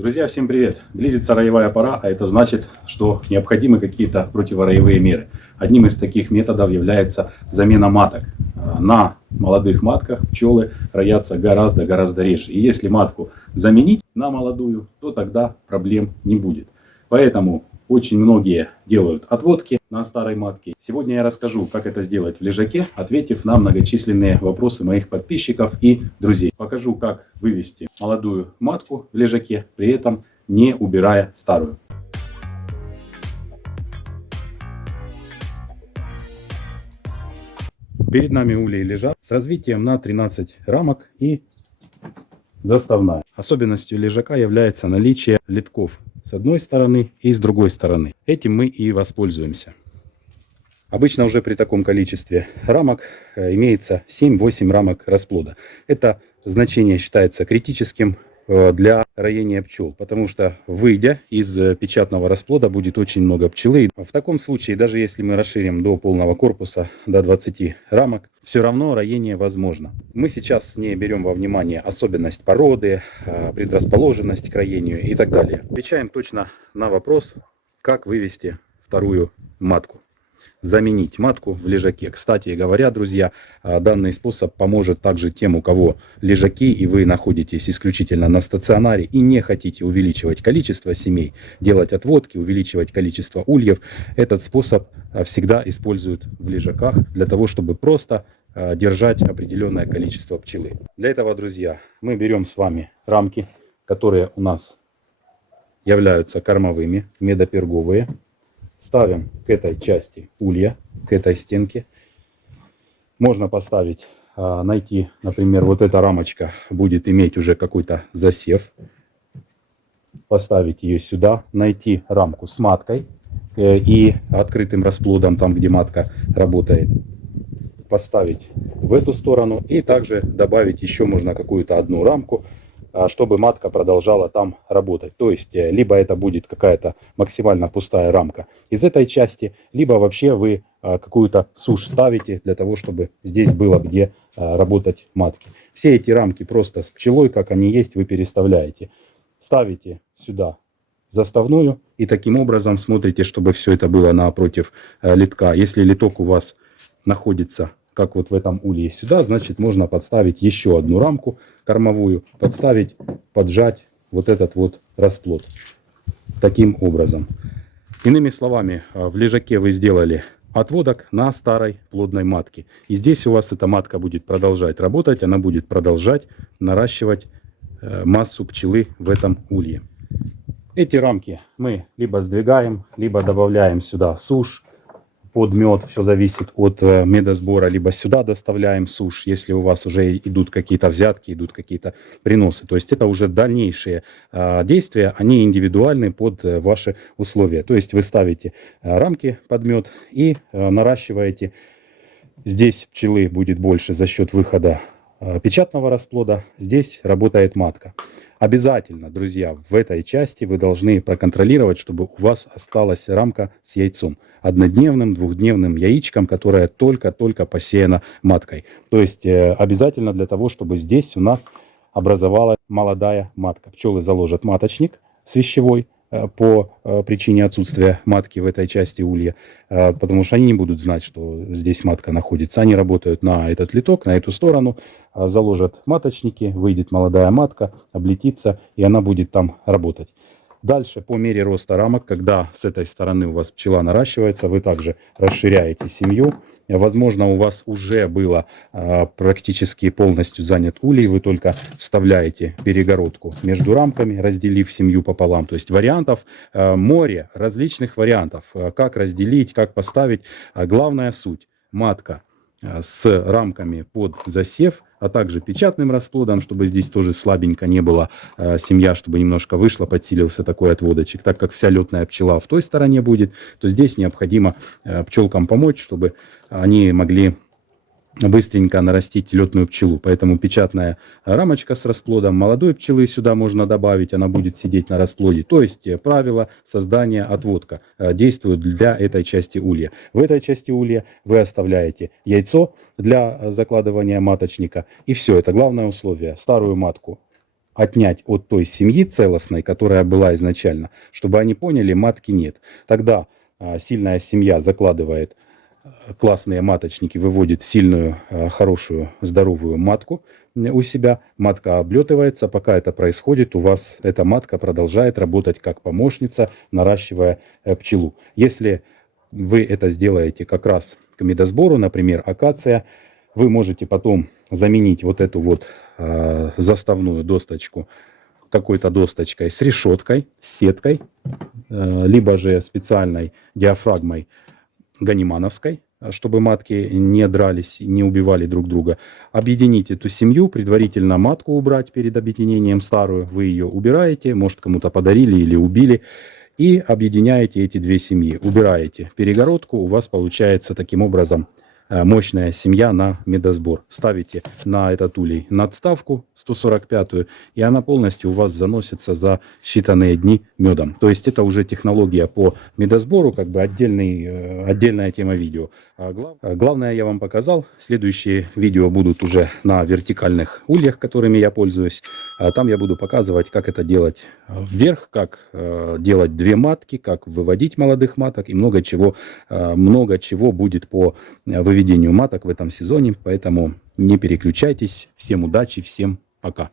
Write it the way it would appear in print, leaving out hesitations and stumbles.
Друзья, всем привет! Близится роевая пора, а это значит, что необходимы какие-то противороевые меры. Одним из таких методов является замена маток. На молодых матках пчелы роятся гораздо реже. И если матку заменить на молодую, то тогда проблем не будет. Поэтому очень многие делают отводки на старой матке. Сегодня я расскажу, как это сделать в лежаке, ответив на многочисленные вопросы моих подписчиков и друзей. Покажу, как вывести молодую матку в лежаке, при этом не убирая старую. Перед нами ульи лежат с развитием на 13 рамок и заставная. Особенностью лежака является наличие литков с одной стороны и с другой стороны. Этим мы и воспользуемся. Обычно уже при таком количестве рамок имеется 7-8 рамок расплода. Это значение считается критическим для роения пчел, потому что, выйдя из печатного расплода, будет очень много пчелы. В таком случае, даже если мы расширим до полного корпуса, до 20 рамок, все равно роение возможно. Мы сейчас не берем во внимание особенность породы, предрасположенность к роению и так далее. Отвечаем точно на вопрос, как вывести вторую матку. Заменить матку в лежаке. Кстати говоря, друзья, данный способ поможет также тем, у кого лежаки и вы находитесь исключительно на стационаре и не хотите увеличивать количество семей, делать отводки, увеличивать количество ульев. Этот способ всегда используют в лежаках для того, чтобы просто держать определенное количество пчелы. Для этого, друзья, мы берем с вами рамки, которые у нас являются кормовыми, медоперговые. Ставим к этой части улья, к этой стенке. Можно поставить, найти, например, вот эта рамочка будет иметь уже какой-то засев. Поставить ее сюда, найти рамку с маткой и открытым расплодом, там где матка работает. Поставить в эту сторону и также добавить еще можно какую-то одну рамку, чтобы матка продолжала там работать. То есть, либо это будет какая-то максимально пустая рамка из этой части, либо вообще вы какую-то сушь ставите для того, чтобы здесь было где работать матки. Все эти рамки просто с пчелой, как они есть, вы переставляете. Ставите сюда заставную и таким образом смотрите, чтобы все это было напротив литка. Если литок у вас находится как вот в этом улье сюда, значит можно подставить еще одну рамку кормовую, подставить, поджать вот этот вот расплод. Таким образом. Иными словами, в лежаке вы сделали отводок на старой плодной матке. И здесь у вас эта матка будет продолжать работать, она будет продолжать наращивать массу пчелы в этом улье. Эти рамки мы либо сдвигаем, либо добавляем сюда сушь под мед, все зависит от медосбора, либо сюда доставляем сушь, если у вас уже идут какие-то взятки, идут какие-то приносы. То есть это уже дальнейшие действия, они индивидуальны под ваши условия. То есть вы ставите рамки под мед и наращиваете. Здесь пчелы будет больше за счет выхода печатного расплода, здесь работает матка. Обязательно, друзья, в этой части вы должны проконтролировать, чтобы у вас осталась рамка с яйцом. Однодневным, двухдневным яичком, которое только-только посеяно маткой. То есть обязательно для того, чтобы здесь у нас образовалась молодая матка. Пчелы заложат маточник с вещевой по причине отсутствия матки в этой части улья, потому что они не будут знать, что здесь матка находится. Они работают на этот литок, на эту сторону, заложат маточники, выйдет молодая матка, облетится, и она будет там работать. Дальше, по мере роста рамок, когда с этой стороны у вас пчела наращивается, вы также расширяете семью. Возможно, у вас уже было практически полностью занят улей, вы только вставляете перегородку между рамками, разделив семью пополам. То есть вариантов море, различных вариантов, как разделить, как поставить. Главная суть – матка с рамками под засев, а также печатным расплодом, чтобы здесь тоже слабенько не было семья, чтобы немножко вышло, подсилился такой отводочек. Так как вся летная пчела в той стороне будет, то здесь необходимо пчелкам помочь, чтобы они могли быстренько нарастить летную пчелу. Поэтому печатная рамочка с расплодом молодой пчелы сюда можно добавить, она будет сидеть на расплоде. То есть правила создания отводка действуют для этой части улья. В этой части улья вы оставляете яйцо для закладывания маточника. И все, это главное условие. Старую матку отнять от той семьи целостной, которая была изначально, чтобы они поняли, матки нет. Тогда сильная семья закладывает классные маточники, выводит сильную, хорошую, здоровую матку у себя. Матка облетывается. Пока это происходит, у вас эта матка продолжает работать как помощница, наращивая пчелу. Если вы это сделаете как раз к медосбору, например, акация, вы можете потом заменить вот эту вот заставную досточку какой-то досточкой с решеткой, с сеткой, либо же специальной диафрагмой ганимановской, чтобы матки не дрались, не убивали друг друга. Объединить эту семью, предварительно матку убрать перед объединением старую. Вы ее убираете, может кому-то подарили или убили. И объединяете эти две семьи. Убираете перегородку, у вас получается таким образом мощная семья на медосбор. Ставите на этот улей надставку 145-ю, и она полностью у вас заносится за считанные дни медом. То есть это уже технология по медосбору, как бы отдельная тема видео. Главное я вам показал. Следующие видео будут уже на вертикальных ульях, которыми я пользуюсь. Там я буду показывать, как это делать вверх, как делать две матки, как выводить молодых маток и много чего будет по выведению маток в этом сезоне. Поэтому не переключайтесь. Всем удачи, всем пока.